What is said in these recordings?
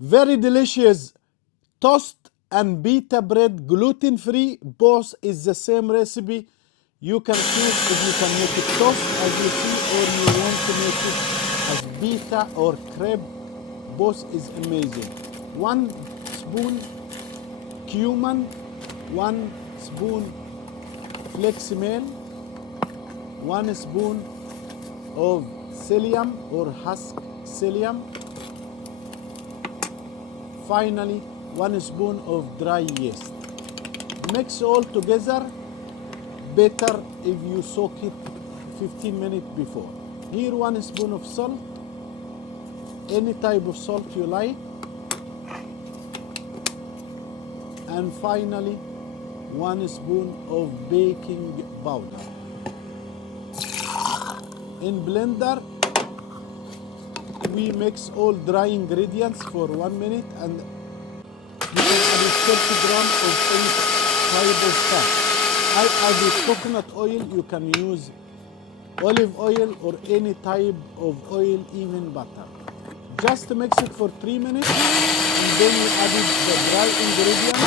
Very delicious toast and pita bread, gluten-free. Both is the same recipe. You can choose if you can make it toast as you see, or you want to make it as pita or crepe. Both is amazing. 1 spoon cumin, 1 spoon flax meal, 1 spoon of psyllium or husk psyllium. Finally, 1 spoon of dry yeast. Mix all together. Better if you soak it 15 minutes before. Here 1 spoon of salt, any type of salt you like. And finally 1 spoon of baking powder. In blender, we mix all dry ingredients for 1 minute, and you can add 30 grams of any type of fat. I added coconut oil. You can use olive oil or any type of oil, even butter. Just mix it for 3 minutes, and then you added the dry ingredients,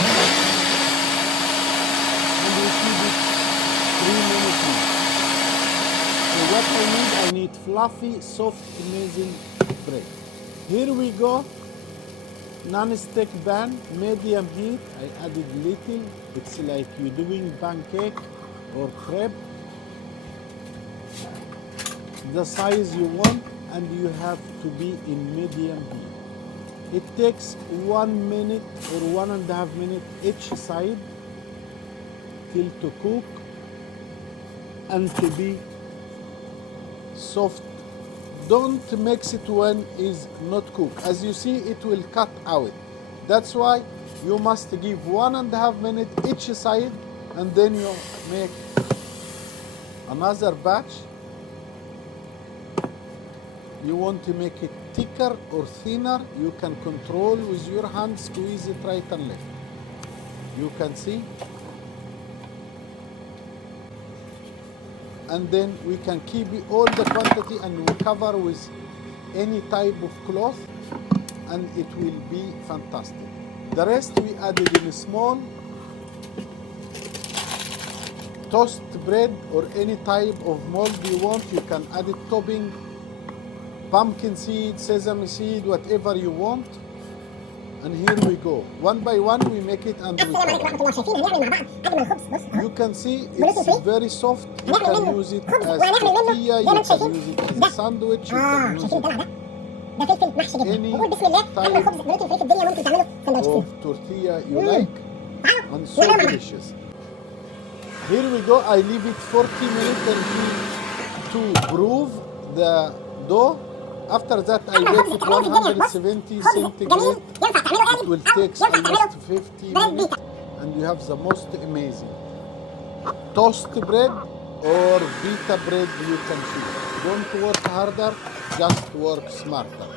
and you keep it 3 minutes more. So what I need fluffy, soft, amazing bread. Here we go. Non-stick pan, medium heat. I added little. It's like you're doing pancake or crepe. The size you want, and you have to be in medium heat. It takes 1 minute or 1.5 minutes each side till to cook and to be soft. Don't mix it when it's not cooked. As you see, it will cut out. That's why you must give 1.5 minutes each side, and then you make another batch. You want to make it thicker or thinner, you can control with your hand, squeeze it right and left. You can see. And then we can keep all the quantity and we cover with any type of cloth, and it will be fantastic. The rest we added in a small toast bread or any type of mold you want. You can add it topping, pumpkin seed, sesame seed, whatever you want. And here we go. One by one we make it and we cover. You can see it's very soft. You can use it as tortilla, you can use it as a sandwich, you can use it any type of tortilla you like, and so delicious. Here we go. I leave it 40 minutes to prove the dough. After that, I bake it 170 centigrade. It will take almost 50 minutes, and you have the most amazing toast bread or pita bread you can choose. Don't work harder, just work smarter.